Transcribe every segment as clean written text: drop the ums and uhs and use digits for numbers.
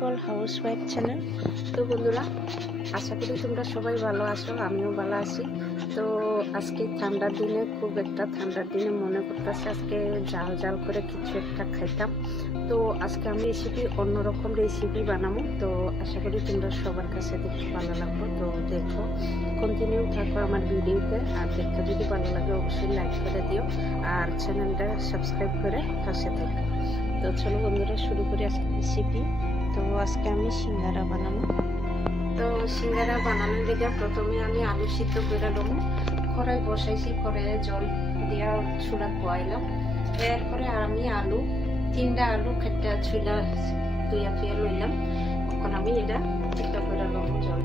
Simple housewife channel. তো বন্ধুরা, আশা করি তোমরা সবাই ভালো আছো, আমিও ভালো আছি। তো আজকে ঠান্ডার দিনে, খুব একটা ঠান্ডার দিনে মনে করতেছে আজকে জাল জাল করে কিছু একটা খাইতাম। তো আজকে আমি অন্যরকম রেসিপি বানাবো। তো আশা করি তোমরা সবার কাছে দেখতে ভালো লাগবে। তো দেখো, কন্টিনিউ থাকো আমার ভিডিওতে। আর দেখতে যদি ভালো লাগে অবশ্যই লাইক করে দিও আর চ্যানেলটা সাবস্ক্রাইব করে পাশে থাকো। তো চলো বন্ধুরা, শুরু করি আজকে রেসিপি। তো আজকে আমি সিঙ্গারা বানাবো। তো সিঙ্গারা বানানোর দিকে প্রথমে আমি আলু সিদ্ধ করে নেবো। কড়াই বসাইছি, কড়াইয়ে জল দিয়া চুলা খোয়াইলাম। এরপরে আমি আলু 3টা আলু খেটে ছুলা ধুইয়া ফিয়া লইলাম। এখন আমি এটা সিদ্ধ করে নেবো জল।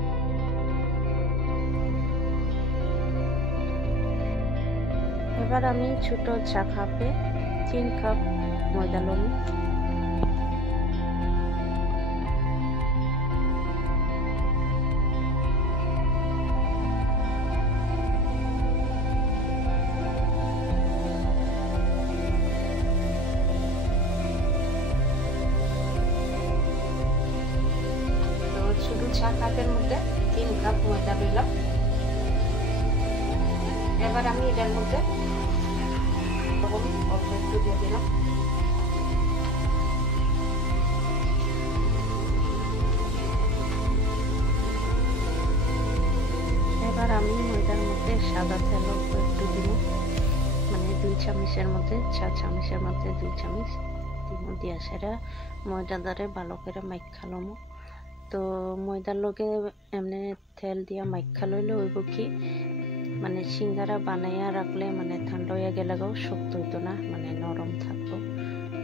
এবার আমি ছোট চা কাপে 3 কাপ ময়দা লবণ, শুধু চা কাপের মধ্যে 3 কাপ ময়দা দিলাম। এবার আমি এটার মধ্যে অল্প একটু দিয়ে দিলাম। এবার আমি ময়দার মধ্যে সাদা তেল অল্প একটু দিব, মানে 2 চামচের মধ্যে, 4 চামচের মধ্যে 2 চামচ দিব দিয়া সেটা ময়দা দ্বারে ভালো করে মাইখা লম। তো ময়দার লগে এমনি তেল দিয়া মাইখা লইলে হইব কি, মানে সিঙ্গারা বানাইয়া রাখলে মানে ঠান্ডা হয়ে গেলেও শক্ত হইতো না, মানে নরম থাকতো।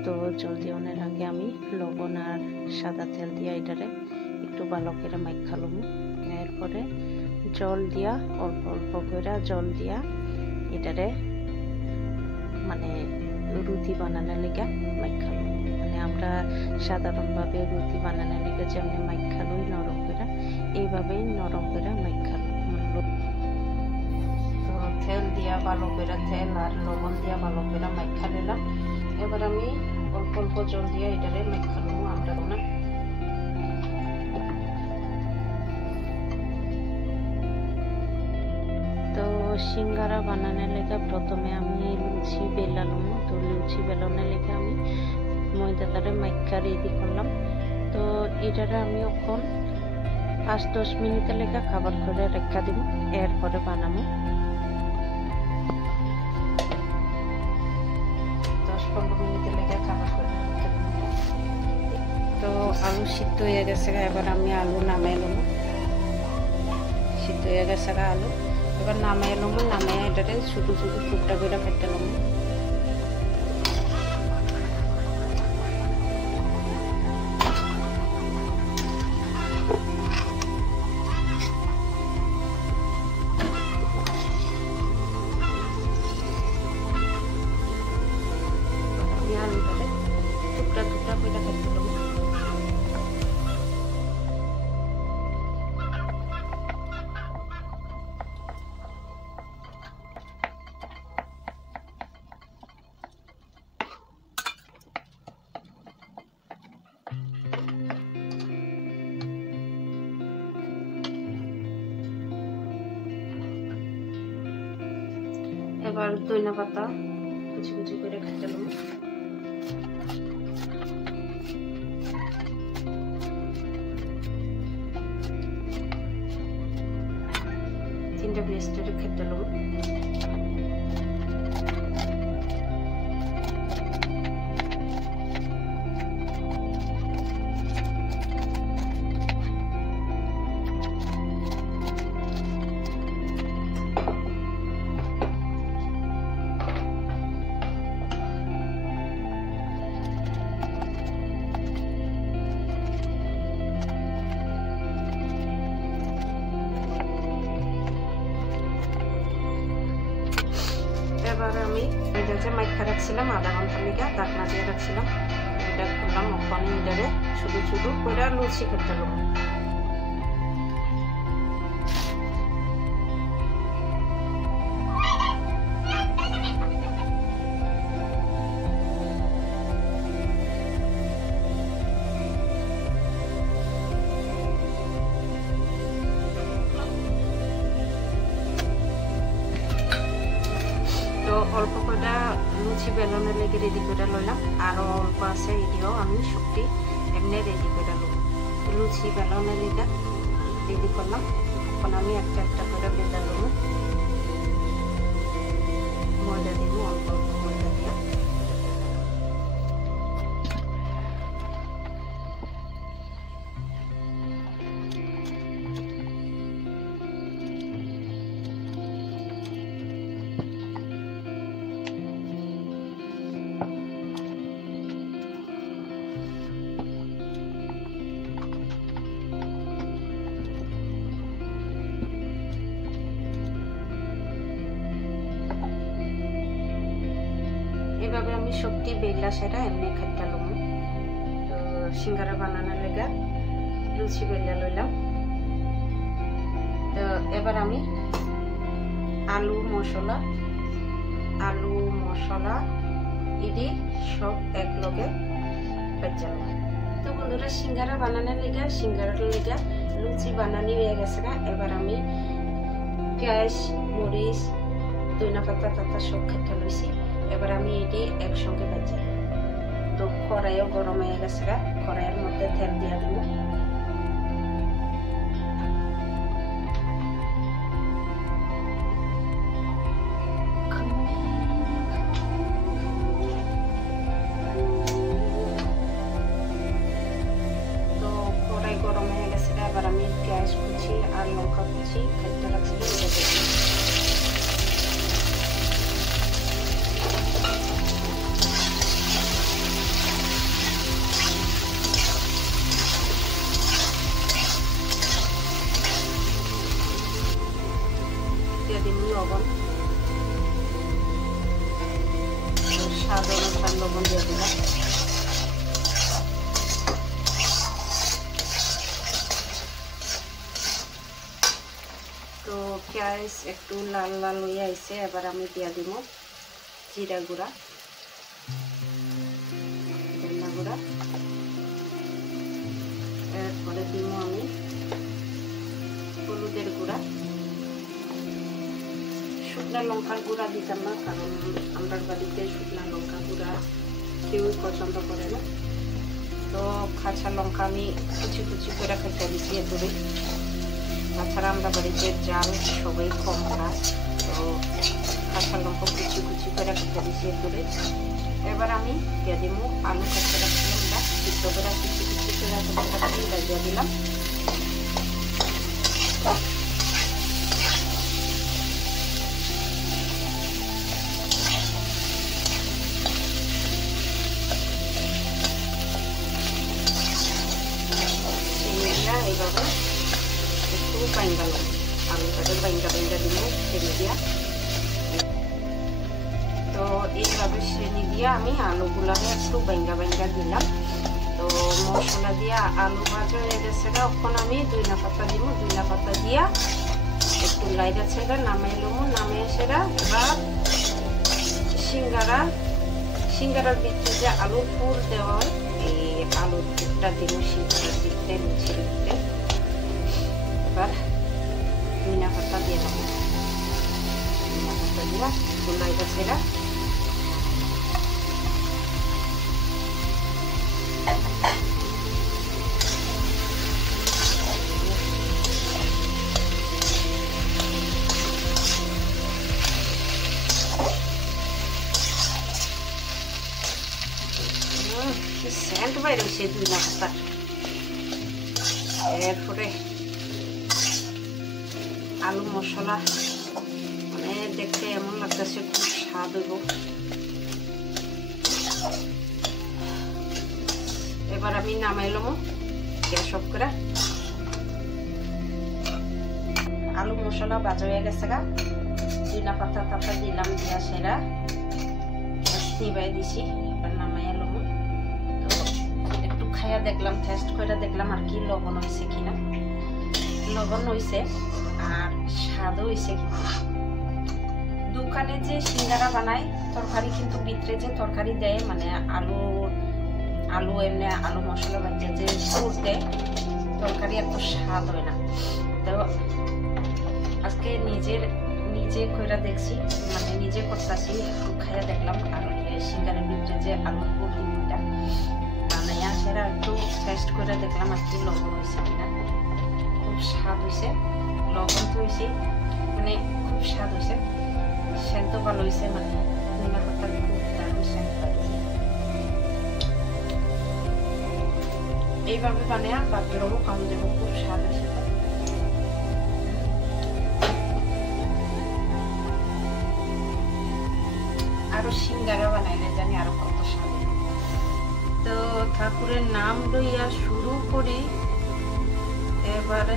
তো জলদি অনেক আগে আমি লবণ আর সাদা তেল দিয়া এটারে একটু ভালো করে মাইখা লম। এরপরে জল দিয়া অল্প অল্প করে জল দিয়া এটারে মানে রুটি বানানোর লেগে মাইখা লম। মানে আমরা সাধারণভাবে রুটি বানানোর লেগে যেমনি মাইখা লই নরম করে, এইভাবেই নরম করে মাইখা লম। তো তেল দিয়া ভালো করে, তেল আর লবণ দিয়া ভালো করে মাইখা নিলাম। এবার আমি অল্প অল্প জল দিয়া এটারে মাইখা লম আমরা না। তো সিঙ্গারা বানানোর লেগে প্রথমে আমি লুচি বেলালাম। তো লুচি বেলানোর লেগে আমি ময়দাটারে মাইখা রেডি করলাম। তো এটারে আমি এখন 5-10 মিনিটের লেগে খাবার করে রেখা দিব, এরপরে বানাবো। 10-15 মিনিটের লেগে খাবার করে রেখে দিব। তো আলু সিদ্ধ হয়ে গেছে, এবার আমি আলু নামাই লম। সিদ্ধ হয়ে গেছে আলু, এবার নামাই লম। নামাই এটারে ছোট ছোট টুকরা করে কেটে লম। আলুটারে টুকরা টুকরা করে কেটে লম। এবার ধনিয়া পাতা কুচি কুচি করে কেটে নেব। তিনটা পেস্টের কেটে নেব। এবার আমি এটা যে মাইখা রাখছিলাম আধা ঘন্টা লেগে ঢাকনা দিয়ে রাখছিলাম, এটা করলাম। ওখানে এটারে ছোট ছোট করে লুচি কেটে নেব। লুচি বেলনের লেগে রেডি করে লইলাম, আরও অল্প আছে এটিও আমি শক্তি এমনি রেডি করে লইব। লুচি বেলনের লেগে রেডি করলাম। এখন আমি একটা একটা করে বেলা লইব, ময়দা দিব, অল্প অল্প ময়দা দিয়া। এভাবে আমি শক্তি বেলা সেটা এমনি খাইতে লম। তো সিঙ্গারা বানানোর লেগে লুচি বেলা লইলাম। তো এবার আমি আলু মশলা ইডি সব একলগে ভেজালাম। তো বন্ধুরা সিঙ্গারা বানানোর লেগে লুচি বানানি হয়ে গেছে। এবার আমি পেঁয়াজ, মরিচ, ধনিয়া পাতা টাতা সব খেতে লইছি। এবার আমি এটি একসঙ্গে ভাজি। তো কড়াইও গরম হয়ে গেছে, কড়াইয়ের মধ্যে তেল দিয়ে দেব। তো কড়াই গরম হয়ে গেছে, এবার আমি পেঁয়াজ কুচি আর লঙ্কা কুচি খাইতে রাখছি লবণ, স্বাদ অনুসারে লবণ দিয়ে দিলাম। তো পেঁয়াজ একটু লাল লাল হয়ে আইছে, এবার আমি দিয়ে দিব জিরা গুঁড়া, ধনিয়া গুঁড়া, এরপরে দিব আমি হলুদের গুঁড়া। শুকনা লঙ্কার গুঁড়া দিতাম না, কারণ আমরা বাড়িতে শুকনা লঙ্কা গুঁড়া কেউ পছন্দ করে না। তো কাঁচা লঙ্কা আমি কুচি কুচি করে খেতে দিচ্ছি এগুলো। তাছাড়া আমরা বাড়িতে জাল সবাই কম খায়, তো কাঁচা লঙ্কা কুচি কুচি করে খেতে দিচ্ছি এগুলো। এবার আমি দিয়ে দিব আলু কাঁচা রাখছিলাম, সিদ্ধ করে কুচি কুচি করে দিয়ে দিলাম। এইভাবে একটু বাইঙ্গালাম, আলুটাকে বাইঙ্গা দিব সেনি দিয়া। তো এইভাবে সেনি দিয়া আমি আলুগুলাকে একটু বাইঙ্গা দিলাম। তো মশলা দিয়া আলু ভাজা হয়ে গেছে, তখন আমি ধনিয়া পাতা দিব। ধনিয়া পাতা দিয়া একটু লাইটা ছেড়ে নামাইলাম। নামিয়ে সেরা এবার সিঙ্গারার ভিতরে যে আলুর পুর দেওয়া হয়, এই আলুর পুরটা দিব সিঙ্গারার ভিতরে, লুচির ভিতরে। এবার ধনিয়া পাতা দিয়ে দেবো, ধনিয়া পাতা দিয়া একটু লাইটা ছেড়া সেন্ট বাইরে সে ধনিয়া পাতার। এরপরে আলু মশলা, মানে দেখতে এমন লাগতেছে খুব স্বাদ হইব। এবার আমি নামাইলাম গ্যাস অফ করে। আলু মশলা ভাজা হয়ে গেছে, ধনিয়া পাতা টাতা দিলাম, দিয়া সেরা গ্যাস নিবাই দিছি। এবার নামাই এলাম। তো একটু খাইয়া দেখলাম, টেস্ট করে দেখলাম আর কি লবণ হয়েছে কিনা। লবণ হয়েছে আর স্বাদও হয়েছে কিনা। দোকানে যে সিঙ্গারা বানায় তরকারি, কিন্তু ভিতরে যে তরকারি দেয়, মানে আলু এমনি আলু মশলা ভাজা যে পুর দেয়, তরকারি এত স্বাদ হয় না। তো আজকে নিজে করে দেখছি, মানে নিজে করতেছি, খাইয়া দেখলাম আর সিঙ্গারের ভিতরে যে আলু পুরিটা বানাইয়া সেটা একটু টেস্ট করে দেখলাম আর কি লবণ হয়েছে কিনা। খুব স্বাদ হয়েছে, লবণ তো হয়েছে, মানে খুব স্বাদ হয়েছে, সেদ্ধ ভালো হয়েছে, মানে নিমা পাতা খুব দারুণ সেদ্ধ হয়েছে। এইভাবে বানিয়ে বাচ্চারাও খাওয়া যাবো, খুব স্বাদ হয়েছে। আরো সিঙ্গারা বানাইলে জানি আরো কত স্বাদ। তো ঠাকুরের নাম লইয়া শুরু করি। এবারে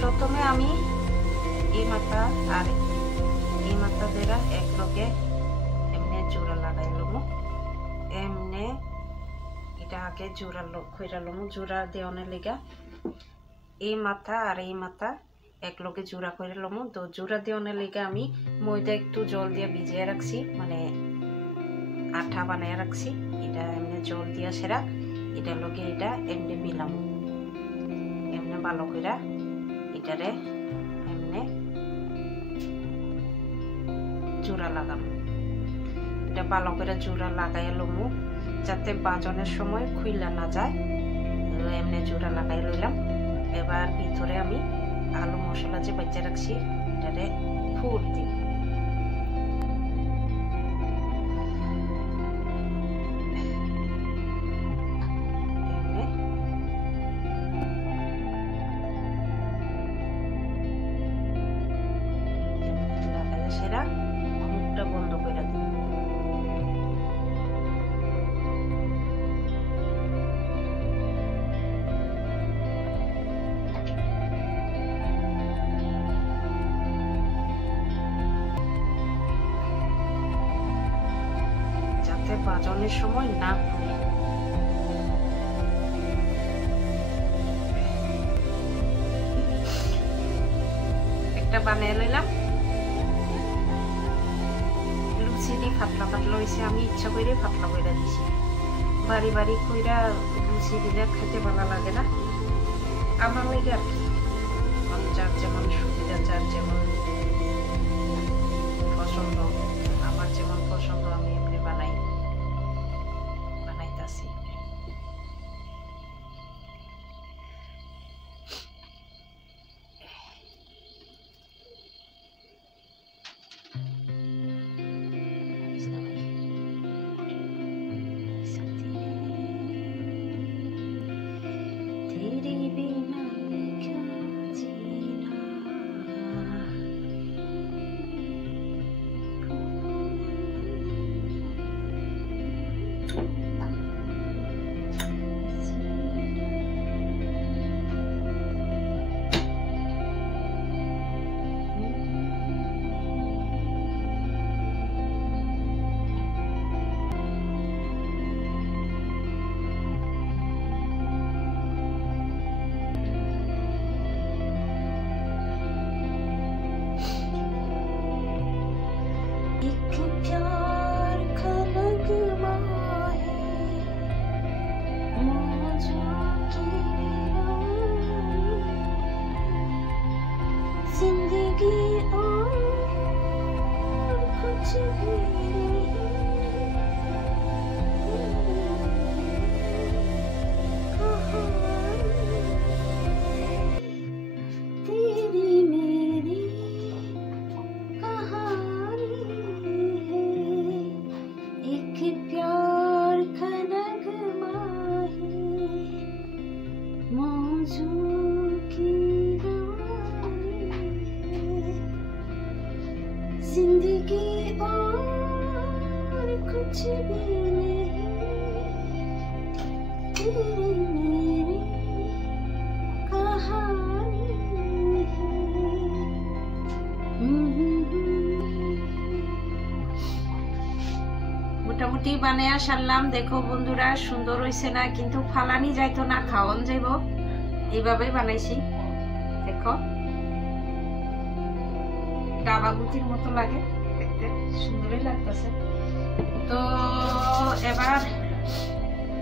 প্রথমে আমি এই মাথা আর এই মাথা দেরা এক লগে এমনি জোড়া লাগাই লমু। এমনি এটা আগে জোড়া খইরা লমু, জোড়া দেওয়ানের লেগা এই মাথা আর এই মাথা এক লগে জোড়া করে লমু। তো জোড়া দেওয়ানের লেগে আমি ময়দা একটু জল দিয়ে ভিজিয়ে রাখছি, মানে আঠা বানিয়ে রাখছি। এটা এমনি জল দিয়া সেরা এটা লগে এটা এমনি মিলাম, এমনি ভালো করে এটারে এমনি জোড়া লাগাম। এটা ভালো করে জোড়া লাগাই লমু যাতে বাজনের সময় খুইলা না যায়। এমনি জোড়া লাগাই লইলাম। এবার ভিতরে আমি আলু মশলা যে বাচ্চা রাখছি এটারে ফুল দিই। সেরা মুখটা বন্ধ করে দিই। বাজনের সময় না খুলে একটা বানিয়ে লইলাম। লুচি দিয়ে পাতলা পাতলা হয়েছে, আমি ইচ্ছা করে পাতলা করে দিছি। বাড়ি বাড়ি কইরা লুচি দিলে খেতে ভালো লাগে না, আমার লাগে আর কি। যার যেমন সুবিধা, যার যেমন পছন্দ, আমার যেমন পছন্দ আমি এমনি বানাইতাছি। जिंदगी और कुछ भी नहीं, तेरी मेरी कहानी है। মোটামুটি বানায়া সারলাম। দেখো বন্ধুরা সুন্দর হয়েছে না, কিন্তু ফালানি যাইতো না, খাওয়ান যাইব। এইভাবে বানাইছি, দেখো ডাবাগুতির মতো লাগে দেখতে, সুন্দরই লাগতেছে। তো এবার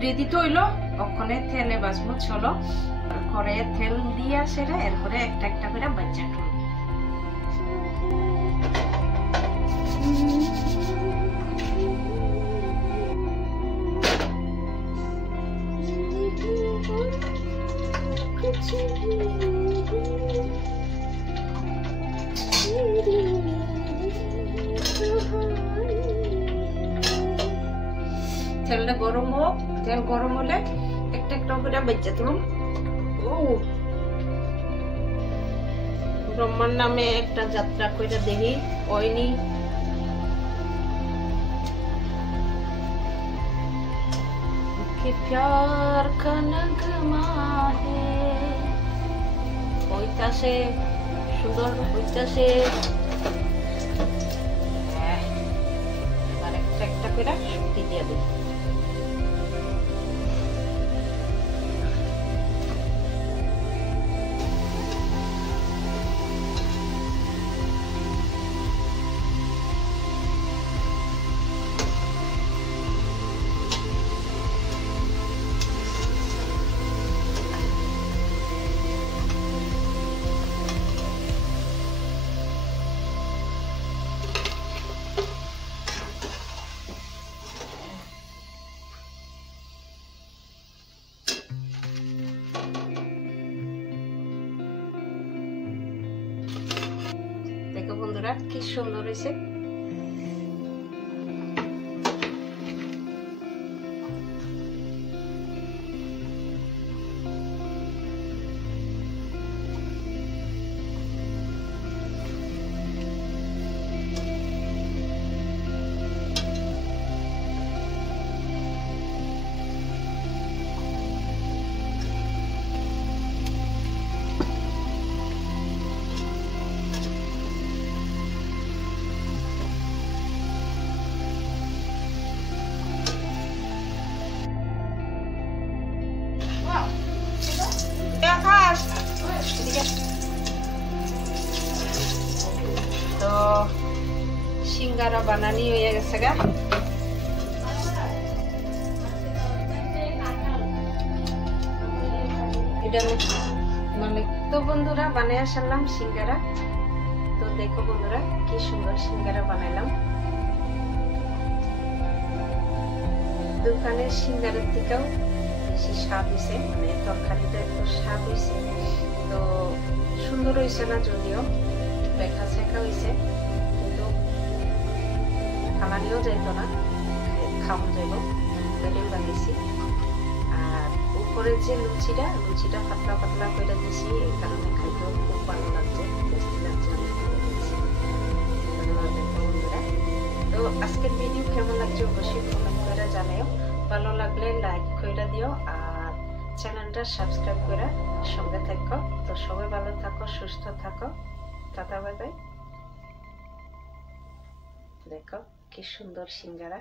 রেডি তো হইলো, ওখানে তেলে বাজবো। চলো করে তেল দিয়ে সেটা এরপরে একটা একটা করে বাচ্চা টুল। তেলটা গরম হোক, তেল গরম হলে একটা একটা করে বেজে তুলুন। ব্রহ্মার নামে একটা যাত্রা করে দেখি হয়নি। प्यार का नगमा है হইতাছে, সুন্দর হইতাছে। এবার একটা একটা করে শুকতি দিয়ে দিই। দেখো বন্ধুরা কি সুন্দর হয়েছে। তো সিঙ্গারা বানানি হয়ে গেছে গা। এটা মানে তো বন্ধুরা বানিয়ে আসলাম সিঙ্গারা। তো দেখো বন্ধুরা কি সুন্দর সিঙ্গারা বানাইলাম। দোকানের সিঙ্গারের থেকেও বেশি স্বাদ হয়েছে, মানে তরকারিটা একটু স্বাদ হয়েছে। তো সুন্দর হয়েছে না, যদিও দেখা শেখা হয়েছে, কিন্তু খাওয়ানিও যাইতো না, খাওয়া যাইব বেড়েও বানিয়েছি। আর উপরে যে লুচিটা পাতলা পাতলা করে দিয়েছি, এই কারণে খাইতেও খুব ভালো লাগছে, টেস্টি লাগছে। বন্ধুরা তো আজকের ভিডিও কেমন লাগছে অবশ্যই কমেন্ট করে জানাও। ভালো লাগলে লাইক করে দিও আর চ্যানেলটা সাবস্ক্রাইব করে সঙ্গে থাকো। তো সবাই ভালো থাকো, সুস্থ থাকো। Tata bye bye. দেখো কি সুন্দর সিঙ্গারা।